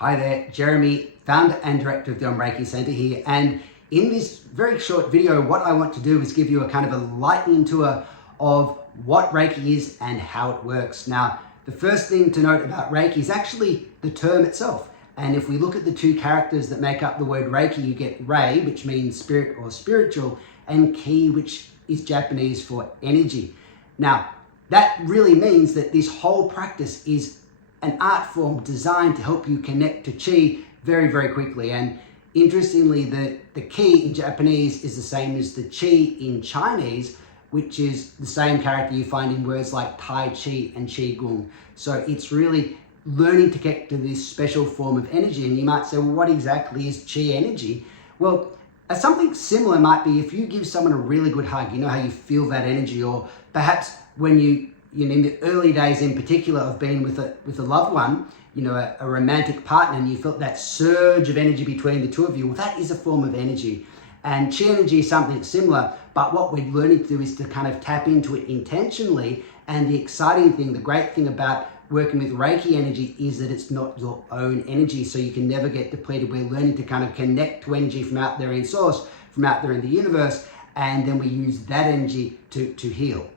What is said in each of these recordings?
Hi there, Jeremy, founder and director of the Reiki Center here. And in this very short video, what I want to do is give you a kind of a lightning tour of what Reiki is and how it works. Now, the first thing to note about Reiki is actually the term itself. And if we look at the two characters that make up the word Reiki, you get Rei, which means spirit or spiritual, and Ki, which is Japanese for energy. Now, that really means that this whole practice is an art form designed to help you connect to Qi very, very quickly. And interestingly, the Qi in Japanese is the same as the Qi in Chinese, which is the same character you find in words like Tai Chi and Qi Gong. So it's really learning to get to this special form of energy. And you might say, well, what exactly is Qi energy? Well, something similar might be if you give someone a really good hug, you know how you feel that energy, or perhaps when you in the early days in particular of being with a loved one, a romantic partner, and you felt that surge of energy between the two of you, well, that is a form of energy. And Qi energy is something similar, but what we're learning to do is to kind of tap into it intentionally. And the exciting thing, the great thing about working with Reiki energy is that it's not your own energy, so you can never get depleted. We're learning to kind of connect to energy from out there in source, from out there in the universe, and then we use that energy to heal.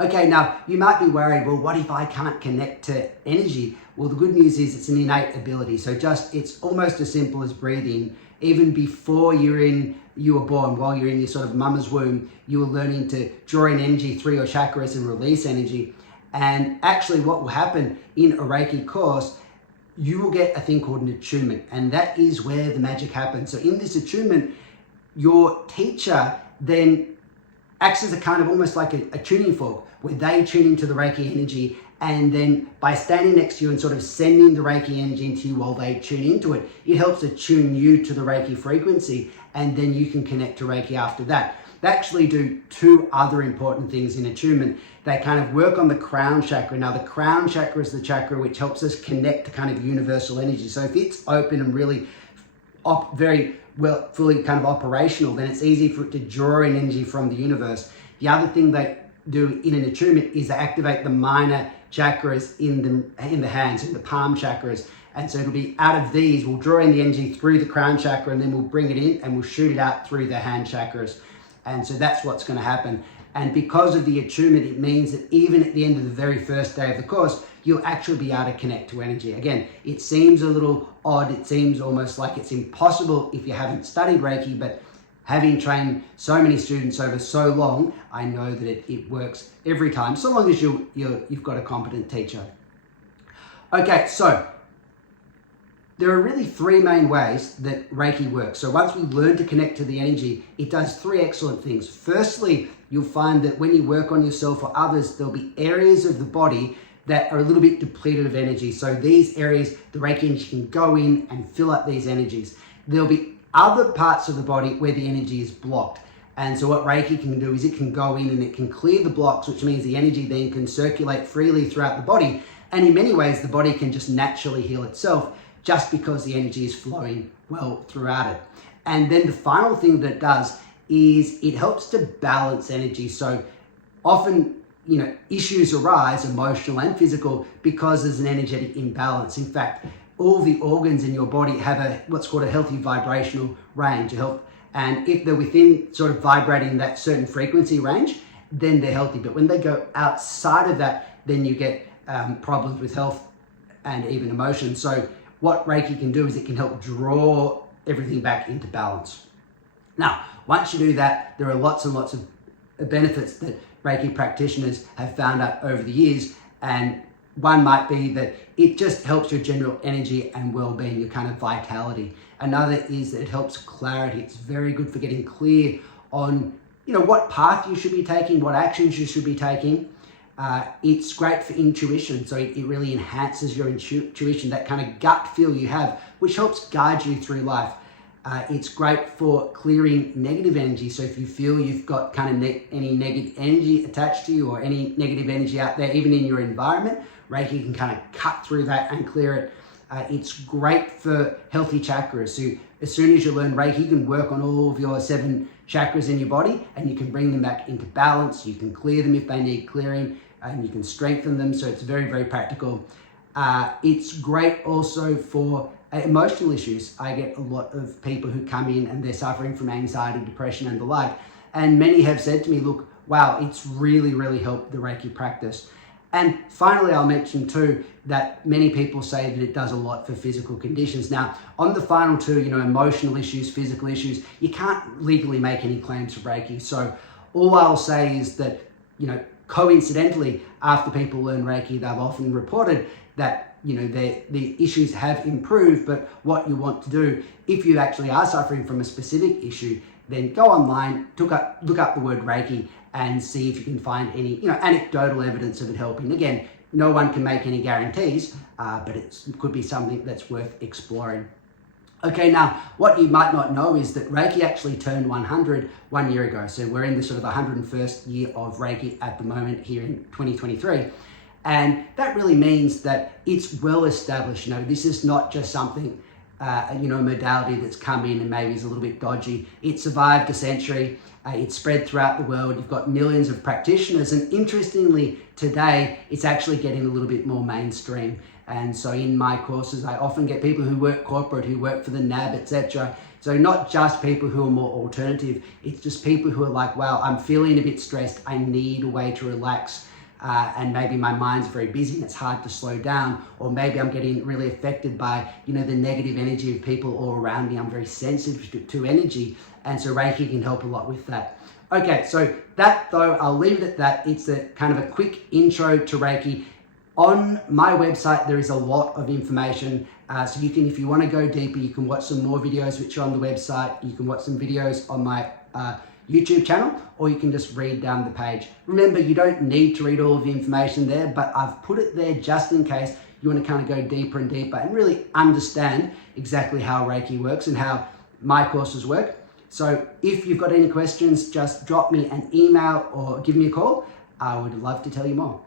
Okay, now you might be worried, well, what if I can't connect to energy? Well, the good news is it's an innate ability. So it's almost as simple as breathing. Even before you were born, while you're in your sort of mama's womb, you were learning to draw in energy through your chakras and release energy. And actually what will happen in a Reiki course, you will get a thing called an attunement. And that is where the magic happens. So in this attunement, your teacher then acts as a kind of almost like a tuning fork, where they tune into the Reiki energy, and then by standing next to you and sort of sending the Reiki energy into you while they tune into it, it helps attune you to the Reiki frequency, and then you can connect to Reiki after that. They actually do two other important things in attunement. They kind of work on the crown chakra. Now, the crown chakra is the chakra which helps us connect to kind of universal energy. So if it's open and really very well, fully kind of operational, then it's easy for it to draw in energy from the universe. The other thing they do in an attunement is they activate the minor chakras in the hands, in the palm chakras. And so it'll be out of these, we'll draw in the energy through the crown chakra, and then we'll bring it in and we'll shoot it out through the hand chakras. And so that's what's going to happen. And because of the attunement, it means that even at the end of the very first day of the course, you'll actually be able to connect to energy. Again, it seems a little odd. It seems almost like it's impossible if you haven't studied Reiki, but having trained so many students over so long, I know that it works every time, so long as you've got a competent teacher. Okay, so there are really three main ways that Reiki works. So once we learn to connect to the energy, it does three excellent things. Firstly, you'll find that when you work on yourself or others, there'll be areas of the body that are a little bit depleted of energy. So these areas, the Reiki energy can go in and fill up these energies. There'll be other parts of the body where the energy is blocked. And so what Reiki can do is it can go in and it can clear the blocks, which means the energy then can circulate freely throughout the body. And in many ways, the body can just naturally heal itself just because the energy is flowing well throughout it. And then the final thing that it does is it helps to balance energy. So often, issues arise, emotional and physical, because there's an energetic imbalance. In fact, all the organs in your body have what's called a healthy vibrational range. And if they're within sort of vibrating that certain frequency range, then they're healthy. But when they go outside of that, then you get problems with health and even emotion. So what Reiki can do is it can help draw everything back into balance. Now, once you do that, there are lots and lots of benefits that Reiki practitioners have found out over the years. And one might be that it just helps your general energy and well-being, your kind of vitality. Another is that it helps clarity. It's very good for getting clear on, what path you should be taking, what actions you should be taking. It's great for intuition. So it really enhances your intuition, that kind of gut feel you have, which helps guide you through life. It's great for clearing negative energy. So if you feel you've got kind of any negative energy attached to you or any negative energy out there, even in your environment, Reiki can kind of cut through that and clear it. It's great for healthy chakras. So as soon as you learn Reiki, you can work on all of your 7 chakras in your body and you can bring them back into balance. You can clear them if they need clearing and you can strengthen them. So it's very, very practical. It's great also for emotional issues. I get a lot of people who come in and they're suffering from anxiety, depression, and the like. And many have said to me, look, wow, it's really, really helped the Reiki practice. And finally, I'll mention too that many people say that it does a lot for physical conditions. Now, on the final two, emotional issues, physical issues, you can't legally make any claims for Reiki. So all I'll say is that, coincidentally, after people learn Reiki, they've often reported that, the issues have improved. But what you want to do, if you actually are suffering from a specific issue, then go online, look up the word Reiki, and see if you can find any, anecdotal evidence of it helping. Again, no one can make any guarantees, but it could be something that's worth exploring. Okay, now, what you might not know is that Reiki actually turned 100 1 year ago. So we're in the sort of 101st year of Reiki at the moment here in 2023. And that really means that it's well established. This is not just something, modality that's come in and maybe is a little bit dodgy. It survived a century. It's spread throughout the world. You've got millions of practitioners. And interestingly, today, it's actually getting a little bit more mainstream. And so in my courses, I often get people who work corporate, who work for the NAB, etc. So not just people who are more alternative. It's just people who are like, wow, I'm feeling a bit stressed. I need a way to relax. And maybe my mind's very busy and it's hard to slow down, or maybe I'm getting really affected by, the negative energy of people all around me. I'm very sensitive to energy, and so Reiki can help a lot with that. Okay, so that though, I'll leave it at that. It's a kind of a quick intro to Reiki. On my website, there is a lot of information. So you can, if you want to go deeper, you can watch some more videos which are on the website. You can watch some videos on my YouTube channel, or you can just read down the page. Remember, you don't need to read all of the information there, but I've put it there just in case you want to kind of go deeper and deeper and really understand exactly how Reiki works and how my courses work. So if you've got any questions, just drop me an email or give me a call. I would love to tell you more.